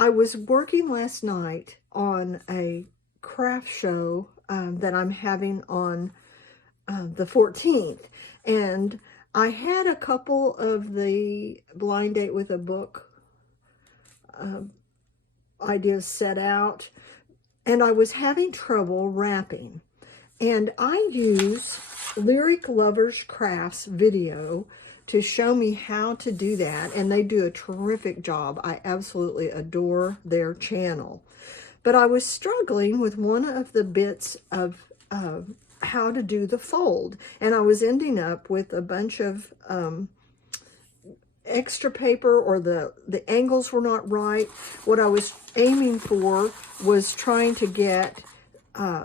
I was working last night on a craft show that I'm having on the 14th, and I had a couple of the blind date with a book ideas set out, and I was having trouble wrapping. And I use Lyric Lovers Crafts video to show me how to do that, and they do a terrific job. I absolutely adore their channel. But I was struggling with one of the bits of how to do the fold, and I was ending up with a bunch of extra paper, or the angles were not right. What I was aiming for was trying to get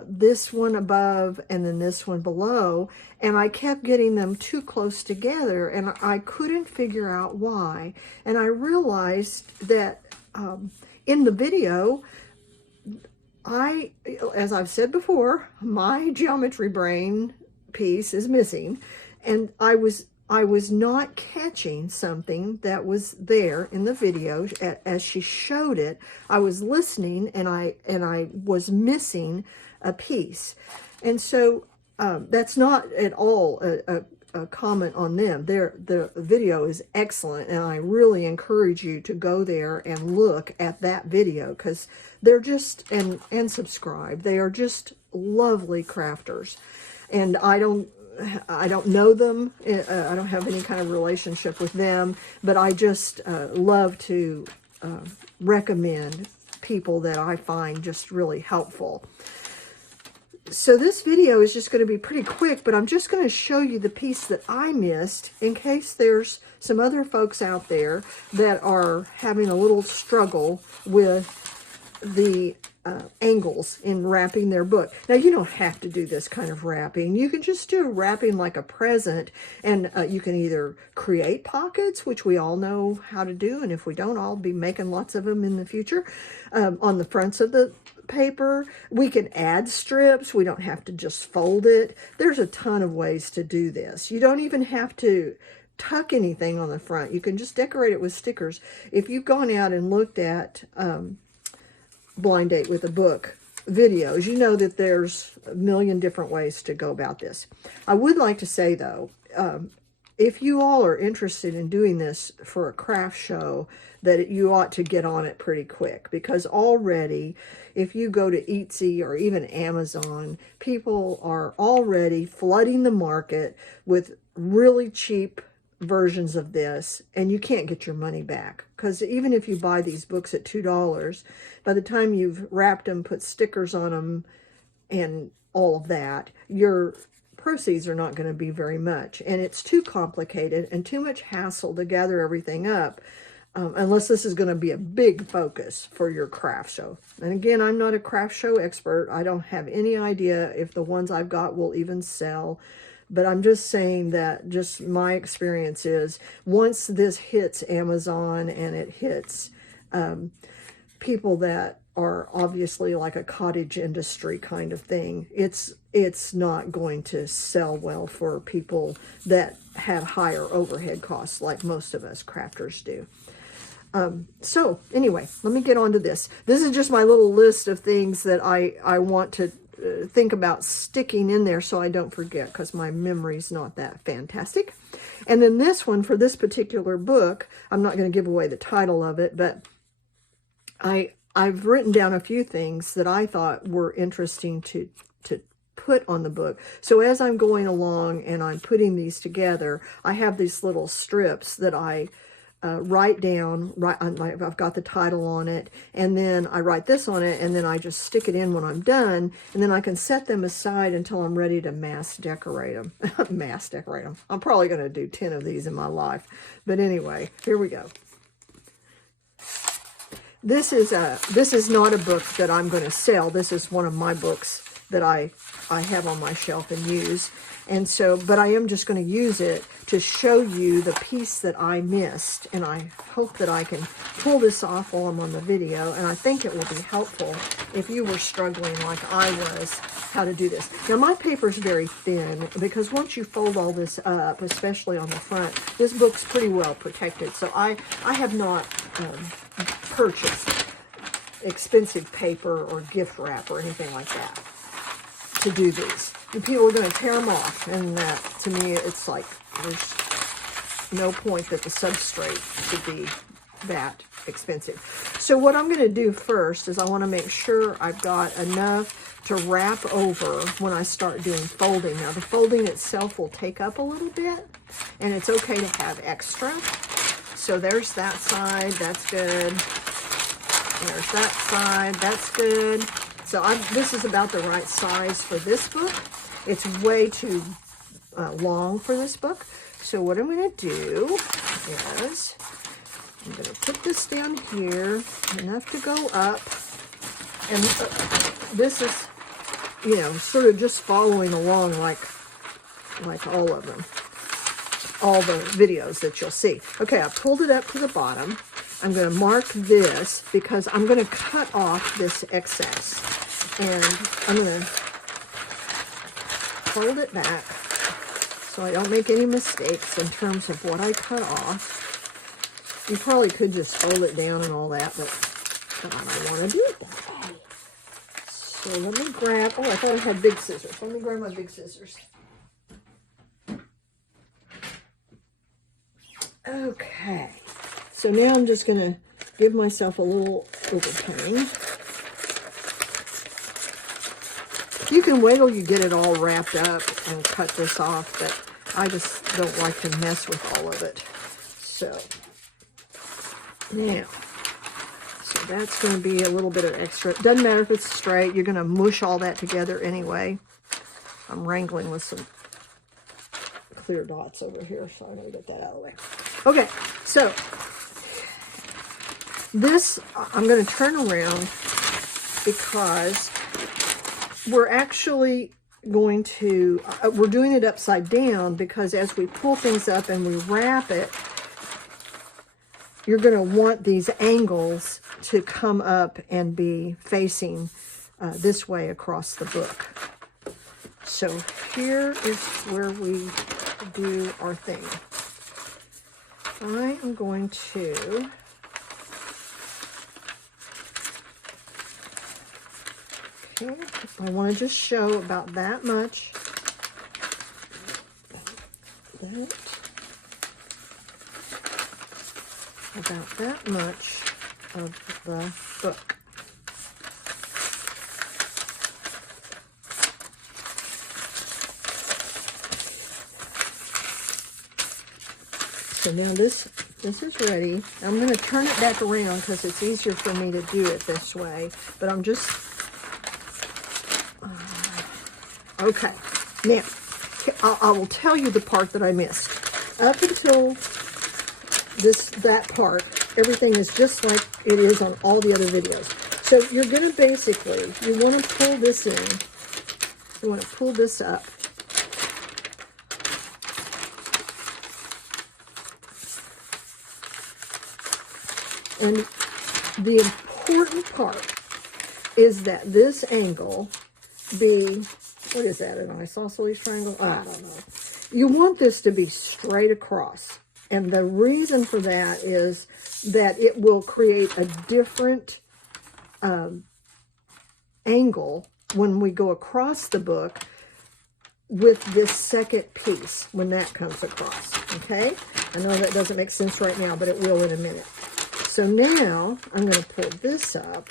this one above and then this one below, and I kept getting them too close together, and I couldn't figure out why. And I realized that in the video, as I've said before, my geometry brain piece is missing, and I was not catching something that was there in the video as she showed it. I was listening, and I was missing a piece. And so that's not at all a comment on them. The video is excellent, and I really encourage you to go there and look at that video, because they're just, and subscribe. They are just lovely crafters. And I don't know them. I don't have any kind of relationship with them, but I just love to recommend people that I find just really helpful. So this video is just going to be pretty quick, but I'm just going to show you the piece that I missed in case there's some other folks out there that are having a little struggle with the angles in wrapping their book. Now, you don't have to do this kind of wrapping. You can just do wrapping like a present, and you can either create pockets, which we all know how to do, and if we don't, I'll be making lots of them in the future, on the fronts of the paper. We can add strips. We don't have to just fold it. There's a ton of ways to do this. You don't even have to tuck anything on the front. You can just decorate it with stickers. If you've gone out and looked at blind date with a book videos, you know that there's a million different ways to go about this. I would like to say, though, if you all are interested in doing this for a craft show, that you ought to get on it pretty quick, because already, if you go to Etsy or even Amazon, people are already flooding the market with really cheap versions of this, and you can't get your money back, because even if you buy these books at $2, by the time you've wrapped them, put stickers on them, and all of that, your proceeds are not going to be very much, and it's too complicated and too much hassle to gather everything up, unless this is going to be a big focus for your craft show. And again, I'm not a craft show expert. I don't have any idea if the ones I've got will even sell. But I'm just saying that just my experience is, once this hits Amazon and it hits people that are obviously like a cottage industry kind of thing, it's not going to sell well for people that have higher overhead costs like most of us crafters do. So anyway, let me get on to this. This is just my little list of things that I want to think about sticking in there so I don't forget, because my memory's not that fantastic. And then this one, for this particular book, I'm not going to give away the title of it, but I've written down a few things that I thought were interesting to put on the book. So as I'm going along and I'm putting these together, I have these little strips that I write down. I've got the title on it, and then I write this on it, and then I just stick it in when I'm done, and then I can set them aside until I'm ready to mass decorate them. Mass decorate them. I'm probably going to do 10 of these in my life. But anyway, here we go. This is not a book that I'm going to sell. This is one of my books that I have on my shelf and use. And so, but I am just going to use it to show you the piece that I missed. And I hope that I can pull this off while I'm on the video. And I think it will be helpful if you were struggling like I was, how to do this. Now, my paper is very thin, because once you fold all this up, especially on the front, this book's pretty well protected. So I have not purchased expensive paper or gift wrap or anything like that to do these. And people are going to tear them off. And to me, it's like there's no point that the substrate should be that expensive. So what I'm going to do first is I want to make sure I've got enough to wrap over when I start doing folding. Now the folding itself will take up a little bit, and it's okay to have extra. So there's that side, that's good. There's that side, that's good. So this is about the right size for this book. It's way too long for this book. So what I'm going to do is I'm going to put this down here, enough to go up. And this is, you know, sort of just following along like all of them, all the videos that you'll see. Okay, I pulled it up to the bottom. I'm going to mark this because I'm going to cut off this excess. And I'm going to fold it back so I don't make any mistakes in terms of what I cut off. You probably could just fold it down and all that, but I don't want to do it that way. So let me grab, oh, I thought I had big scissors. Let me grab my big scissors. Okay. So now I'm just going to give myself a little overhang. You can wait till you get it all wrapped up and cut this off, but I just don't like to mess with all of it. So now, so that's going to be a little bit of extra. It doesn't matter if it's straight. You're going to mush all that together anyway. I'm wrangling with some clear dots over here, so I'm going to get that out of the way. Okay, so this I'm going to turn around because we're actually going to, we're doing it upside down because as we pull things up and we wrap it, you're going to want these angles to come up and be facing this way across the book. So here is where we do our thing. I am going to I want to just show about that much. About that much of the book. So now this is ready. I'm going to turn it back around because it's easier for me to do it this way. But I'm just okay. Now I will tell you the part that I missed. Up until that part, everything is just like it is on all the other videos. So you're going to basically, you want to pull this in. You want to pull this up. And the important part is that this angle be, what is that, an isosceles triangle? I don't know. You want this to be straight across. And the reason for that is that it will create a different angle when we go across the book with this second piece when that comes across, okay? I know that doesn't make sense right now, but it will in a minute. So now I'm going to pull this up,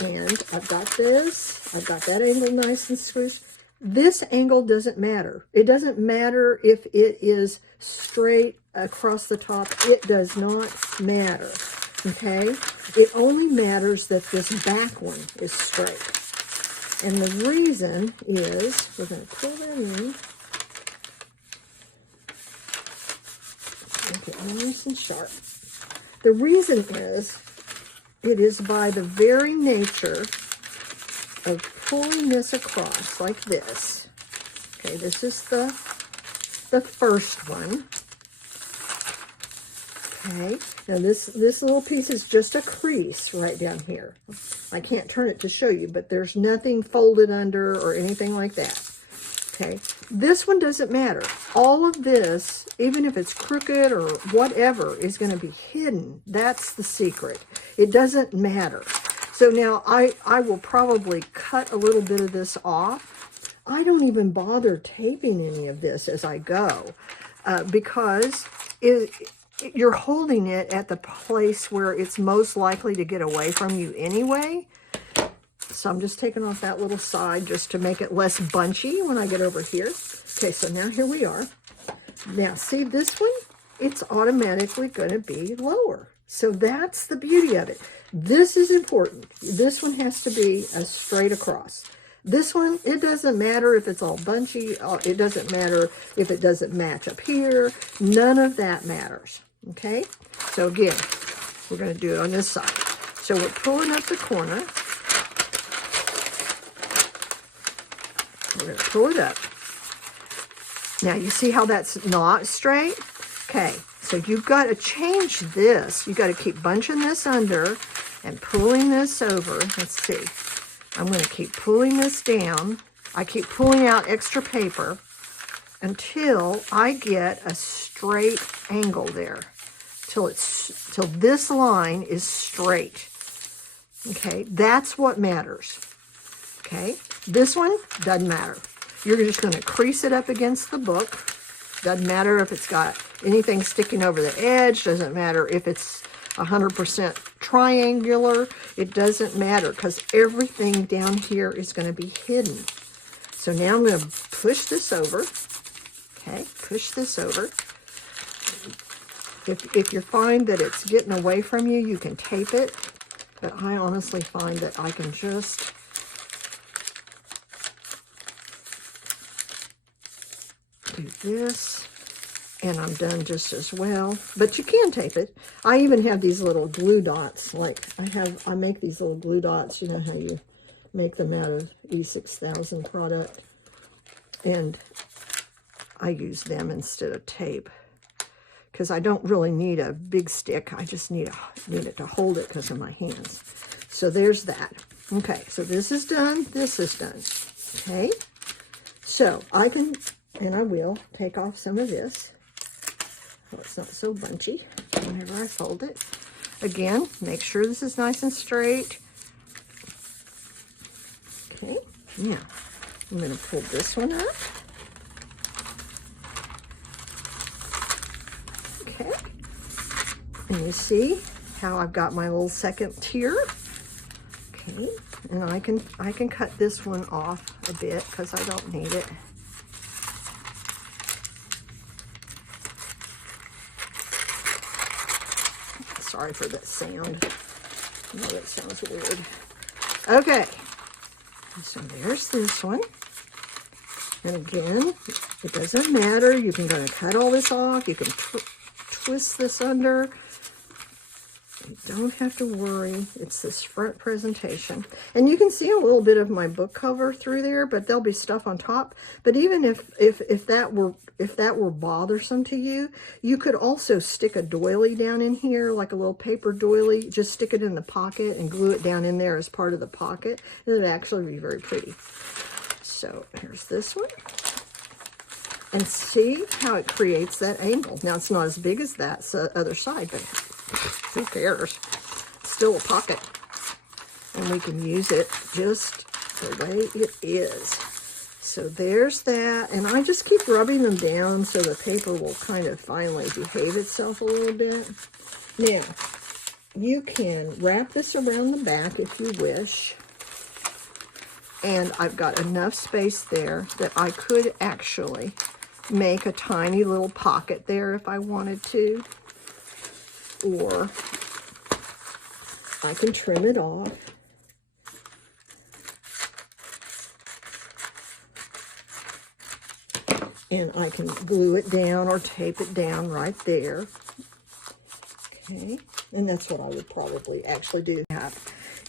and I've got this. I've got that angle nice and squished. This angle doesn't matter. It doesn't matter if it is straight across the top. It does not matter, okay? It only matters that this back one is straight. And the reason is, we're going to pull that in. Make it nice and sharp. The reason is, it is by the very nature of pulling this across like this. Okay, this is the first one. Okay, now this little piece is just a crease right down here. I can't turn it to show you, but there's nothing folded under or anything like that. Okay, this one doesn't matter. All of this, even if it's crooked or whatever, is going to be hidden. That's the secret. It doesn't matter. So now I will probably cut a little bit of this off. I don't even bother taping any of this as I go because you're holding it at the place where it's most likely to get away from you anyway. So I'm just taking off that little side just to make it less bunchy when I get over here. Okay, so now here we are. Now see this one? It's automatically going to be lower. So that's the beauty of it. This is important. This one has to be a straight across. This one, it doesn't matter if it's all bunchy. It doesn't matter if it doesn't match up here. None of that matters. Okay? So again, we're going to do it on this side. So we're pulling up the corner. We're going to pull it up. Now, you see how that's not straight? Okay, so you've got to change this. You've got to keep bunching this under and pulling this over. Let's see. I'm going to keep pulling this down. I keep pulling out extra paper until I get a straight angle there. Till this line is straight. Okay, that's what matters. Okay, this one doesn't matter. You're just going to crease it up against the book. Doesn't matter if it's got anything sticking over the edge. Doesn't matter if it's 100% triangular. It doesn't matter because everything down here is going to be hidden. So now I'm going to push this over. Okay, push this over. If you find that it's getting away from you, you can tape it. But I honestly find that I can just do this, and I'm done just as well. But you can tape it. I even have these little glue dots. Like I make these little glue dots. You know how you make them out of E6000 product, and I use them instead of tape because I don't really need a big stick. I just need it to hold it because of my hands. So there's that. Okay, so this is done. This is done. Okay, so I can, and I will, take off some of this so it's not so bunchy whenever I fold it. Again, make sure this is nice and straight. Okay, now I'm going to pull this one up. Okay, and you see how I've got my little second tier. Okay, and I can cut this one off a bit because I don't need it. Sorry for that sound. I know that sounds weird. Okay, so there's this one. And again, it doesn't matter. You can go and cut all this off. You can twist this under. You don't have to worry. It's this front presentation. And you can see a little bit of my book cover through there, but there'll be stuff on top. But even if that were bothersome to you, you could also stick a doily down in here, like a little paper doily. Just stick it in the pocket and glue it down in there as part of the pocket. And it'll actually be very pretty. So here's this one. And see how it creates that angle. Now it's not as big as that other side, but who cares? It's still a pocket. And we can use it just the way it is. So there's that. And I just keep rubbing them down so the paper will kind of finally behave itself a little bit. Now, you can wrap this around the back if you wish. And I've got enough space there that I could actually make a tiny little pocket there if I wanted to. Or I can trim it off. And I can glue it down or tape it down right there. Okay, and that's what I would probably actually do.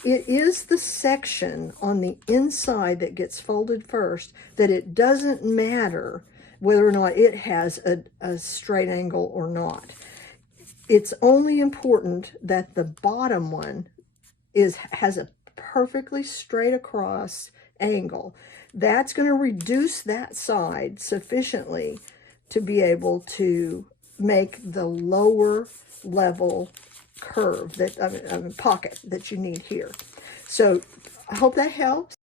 It is the section on the inside that gets folded first that it doesn't matter whether or not it has a straight angle or not. It's only important that the bottom one has a perfectly straight across angle. That's going to reduce that side sufficiently to be able to make the lower level curve, that pocket that you need here. So I hope that helps.